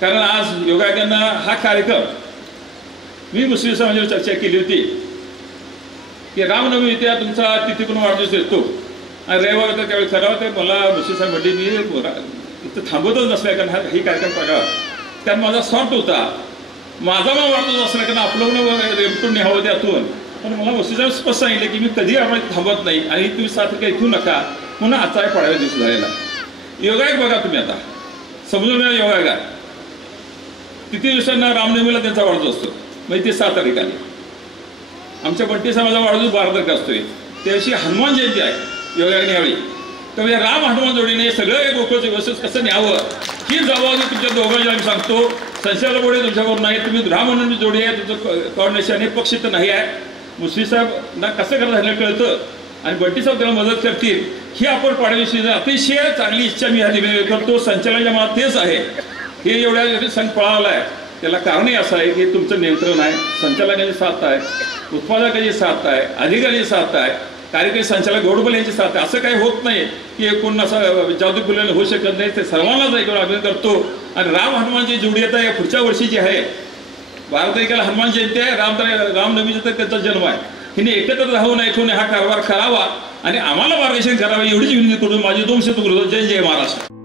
कारण आज योगायोगांना हा कार्यक्रम मी मुस्लिम समाजावर चर्चा केली होती की रामनवमी इथे तुमचा तिथे पण वाढदिवस येतो आणि रविवार तर त्यावेळी करावं तर मला मुस्लिम साहेब म्हणले मी इथं थांबवतच नसल्या कारण ही कार्यक्रम करावा त्यात माझा स्वार्थ होता माझा मग वाढदिवस असला कारण आपलं रेमटून न्यावं त्यातून पण मला मुस्लिम साहेब स्पष्ट सांगितलं की मी कधी आपण थांबत नाही आणि तुम्ही 7 तारखेला इथून नका पुन्हा आजचा पडाव्या दिवस झालेला योगायोग बघा तुम्ही आता समजून घ्या योगायोग किती दिवसांना रामनवमीला त्यांचा वाढदिवस असतो म्हणजे ते 7 तारखेला आमच्या बंटी समाजाचा वाढदिवस 12 तारखेला असतोय त्यादिवशी हनुमान जयंती आहे योगायोगाने यावेळी तर म्हणजे राम हनुमान जोडीने सगळं गोकुळचं व्यवस्थित कसं न्यावं ही जबाबदारी तुमच्या दोघांना आम्ही सांगतो संशयाला बोडे तुमच्यावर नाही तुम्ही राम हनुमान जोडी आहे तुमचं कॉर्डिनेशन हे पक्ष तर नाही आहे मुस्लिम साहेबांना कसं करायला झालं कळतं आणि बंटी साहेब त्याला मदत करतील ही आपण पाडव्याविषयी अतिशय चांगली इच्छा मी ह्या करतो संचालनाच्या मनात तेच आहे हे एवढ्या संघ पळावला आहे त्याला कारणही असं आहे की तुमचं नियंत्रण आहे संचालकाची साथ आहे उत्पादकाची साथ आहे अधिकाऱ्याची साथ आहे कार्यकारी संचालक गौडबल यांची साथ आहे असं काही होत नाही की कोण असं जादू फुलाने होऊ शकत नाही ते सर्वांनाच ऐकून अभिनंदन करतो आणि राम हनुमानची जोडी आता या पुढच्या वर्षी जी आहे 12 तारखेला हनुमान जयंती आहे रामनवमीचा तर त्याचा जन्म आहे हिने एकत्र राहून ऐकून हा कारभार करावा आणि आम्हाला मार्गदर्शन करावं एवढीच विनंती करून माझी 2 शब्द बोलतो जय जय महाराष्ट्र.